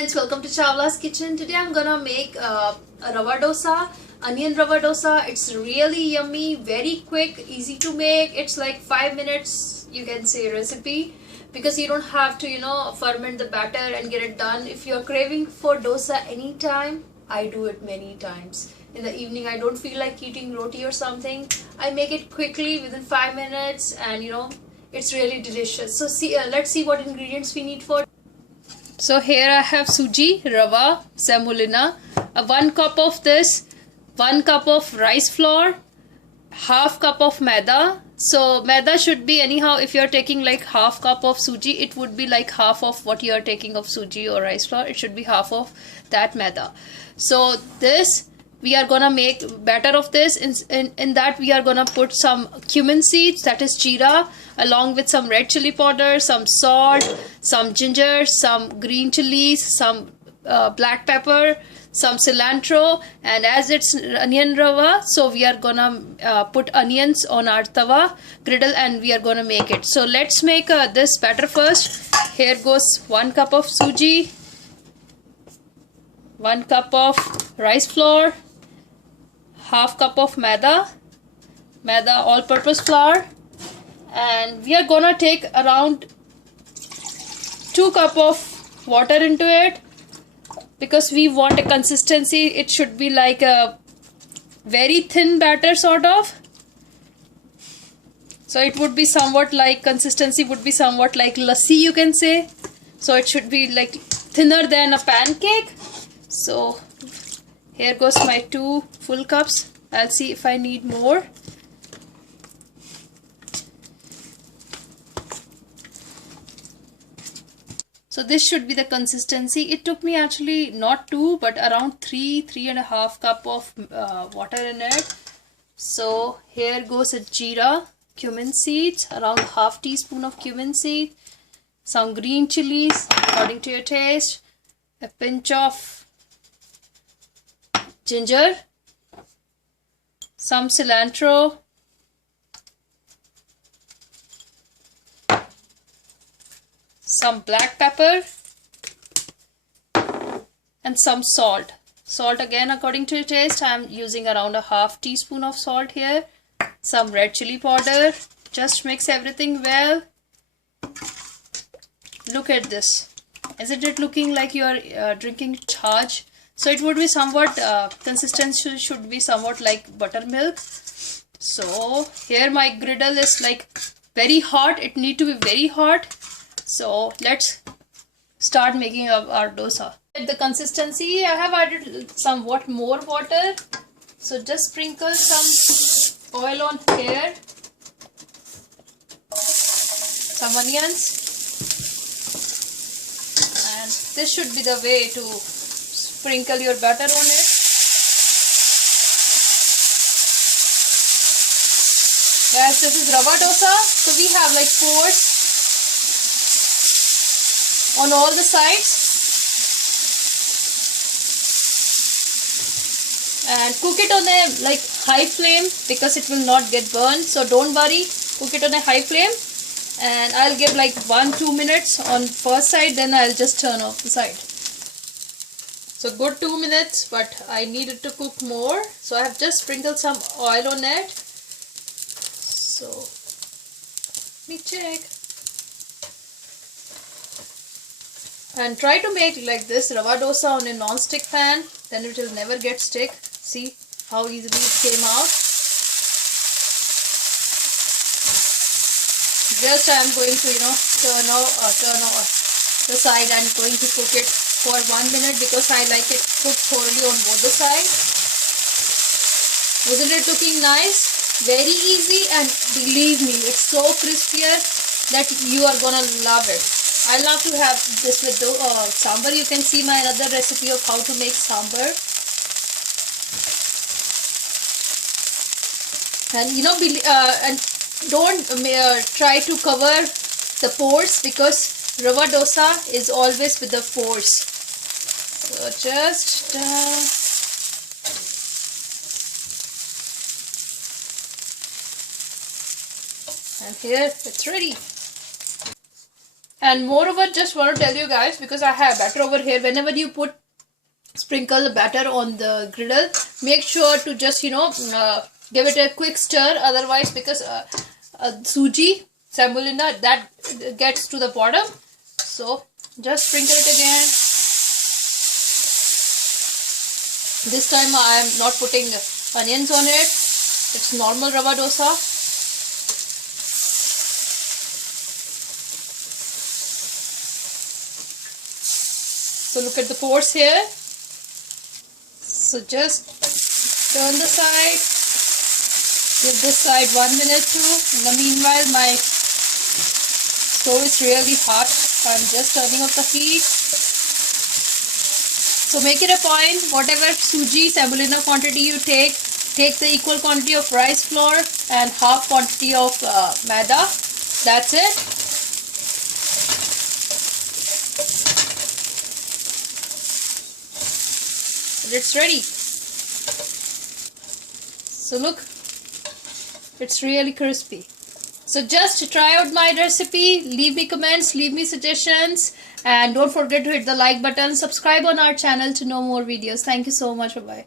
Friends, welcome to Chawla's Kitchen. Today I'm gonna make a rava dosa, onion rava dosa. It's really yummy, very quick, easy to make. It's like 5 minutes, you can say, recipe, because you don't have to, ferment the batter and get it done. If you're craving for dosa anytime, I do it many times. In the evening, I don't feel like eating roti or something. I make it quickly within 5 minutes, and it's really delicious. So let's see what ingredients we need for. So here I have suji, rava, semolina, 1 cup of this, 1 cup of rice flour, half cup of maida. So maida should be anyhow, if you're taking like half cup of suji, it would be like half of what you're taking of suji or rice flour. It should be half of that maida. So this, we are gonna make batter of this. In that we are gonna put some cumin seeds, that is jeera, along with some red chili powder, some salt, some ginger, some green chilies, some black pepper, some cilantro, and as it's onion rava, so we are gonna put onions on our tawa griddle and we are gonna make it. So let's make this batter first. Here goes 1 cup of suji, 1 cup of rice flour, half cup of maida all-purpose flour, and we are gonna take around 2 cup of water into it, because we want a consistency. It should be like a very thin batter sort of. So it would be somewhat like, consistency would be somewhat like lassi, you can say. So it should be like thinner than a pancake. So here goes my 2 full cups. I'll see if I need more. So this should be the consistency. It took me actually not 2 but around 3.5 cup of water in it. So here goes a jeera, cumin seeds, around half teaspoon of cumin seed, some green chilies according to your taste, a pinch of ginger, some cilantro, some black pepper, and some salt. Salt again according to your taste. I am using around a half teaspoon of salt here. Some red chili powder. Just mix everything well. Look at this. Isn't it looking like you are drinking chaj? So it would be somewhat, consistency should be somewhat like buttermilk. So here my griddle is like very hot. It need to be very hot. So let's start making our dosa. The consistency, I have added somewhat more water. So just sprinkle some oil on here. Some onions. And this should be the way to sprinkle your batter on it. Guys, this is rava dosa. So we have like pores on all the sides, and cook it on a like high flame because it will not get burned. So don't worry, cook it on a high flame, and I'll give like 1-2 minutes on first side, then I'll just turn off the side. So good 2 minutes, but I needed to cook more, so I have just sprinkled some oil on it. So let me check. And try to make like this rava dosa on a non-stick pan, then it will never get stick. See how easily it came out. Just I am going to turn off the side and going to cook it for 1 minute because I like it cooked thoroughly on both the sides. Isn't it looking nice? Very easy, and believe me, it's so crispier that you are gonna love it. I love to have this with sambar. You can see my another recipe of how to make sambar. And and don't try to cover the pores, because rava dosa is always with the pores. So just and here it's ready. And moreover, just want to tell you guys, because I have batter over here, whenever you sprinkle the batter on the griddle, make sure to just give it a quick stir, otherwise because suji semolina, that gets to the bottom. So just sprinkle it again. This time I am not putting onions on it. It's normal rava dosa. So look at the pores here. So just turn the side. Give this side 1 minute too. In the meanwhile, my stove is really hot. I'm just turning up the heat. So make it a point, whatever suji semolina quantity you take the equal quantity of rice flour and half quantity of maida. That's it. And it's ready. So look, it's really crispy. So just try out my recipe, leave me comments, leave me suggestions, and don't forget to hit the like button, subscribe on our channel to know more videos. Thank you so much. Bye bye.